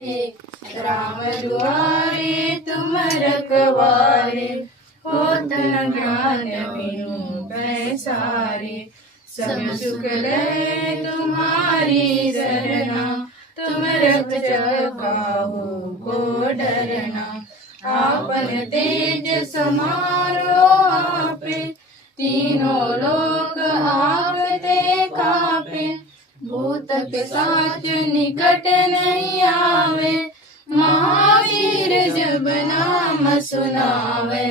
राम दुआरे तुम रखवारे, होत न ज्ञान बिनु पैसारे। सब सुख लय तुम्हारी सरना, तुम रख काहू को डरना। आपन तेज समारो आपे, तीनों लोक आपते कापे। भूत पिशाच निकट नहीं आवे, महावीर जब नाम सुनावे।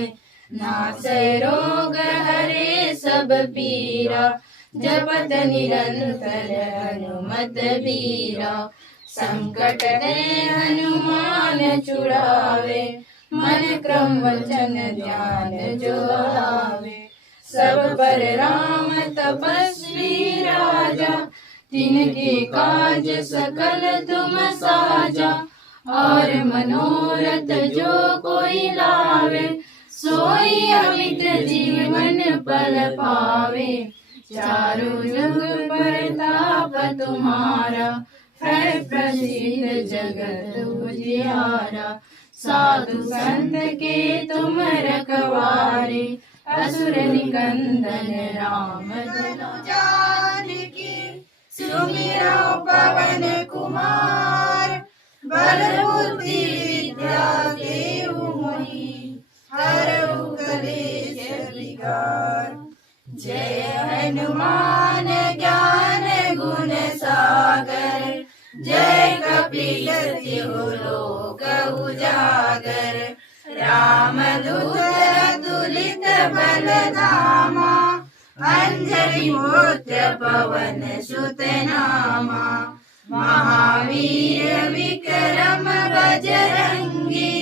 नासै रोग हरे सब पीरा, जपत निरंतर हनुमत बीरा। संकट ते हनुमान छुड़ावे, मन क्रम वचन ध्यान जो लावे। सब पर राम तपस्वी राजा, तिनके काज सकल तुम साजा। और मनोरथ जो कोई लावे, सोई अमित जीवन पल पावे। चारों जुग प्रताप तुम्हारा, है प्रसिद्ध जगत उजियारा। साधु संत के तुम रखवारे, असुर निकंदन राम जानकी। सुमिरो पवन कुमार, बल बुद्धि विद्या देहु मोहि। हरहु कलेश विकार, जय हनुमान ज्ञान गुण सागर। जय कपीस तिहु लोक उजागर। राम दूत अतुलित बल धामा, अंजनी पुत्र पवन सुत नामा। महावीर विक्रम बजरंगी,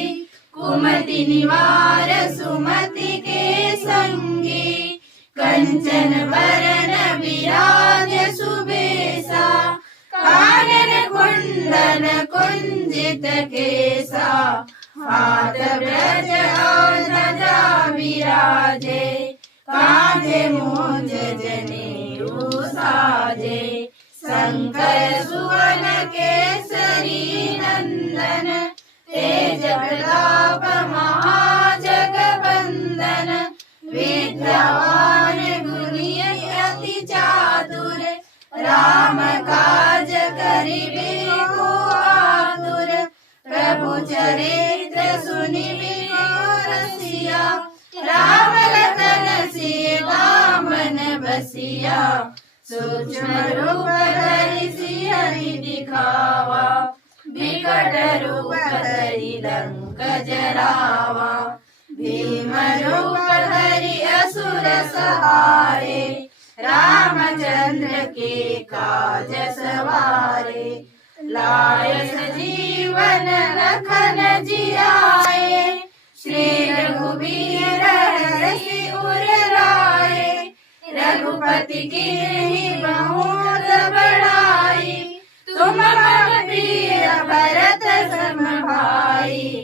कुमति निवार सुमति के संगी। कंचन वरन विराज सुबेसा, कानन कुंडल कुंजित केसा। हाथ ब्रज और ध्वजा विराजे, कांधे मूंज जनेऊ साजे। शंकर सुवन केसरी नंदन, तेज प्रताप महाजगवंदन। विद्यावान गुणी अति चातुर, राम काज करिबे को आतुर। प्रभु चरित्र सुनिबे को रसिया, राम लखन सीता मन बसिया। सूक्ष्म रूप धरि सियहि दिखावा, बिकट रूप धरि लंक जरावा। भीम रूप धरि असुर सहारे, रामचंद्र के काज सवारे। लाय सजीवन लखन जियाए, श्री रघुवीर हरषि उर लाए। रघुपति कीन्ही बहुत बड़ाई, तुम मम प्रिय भरत सम भाई।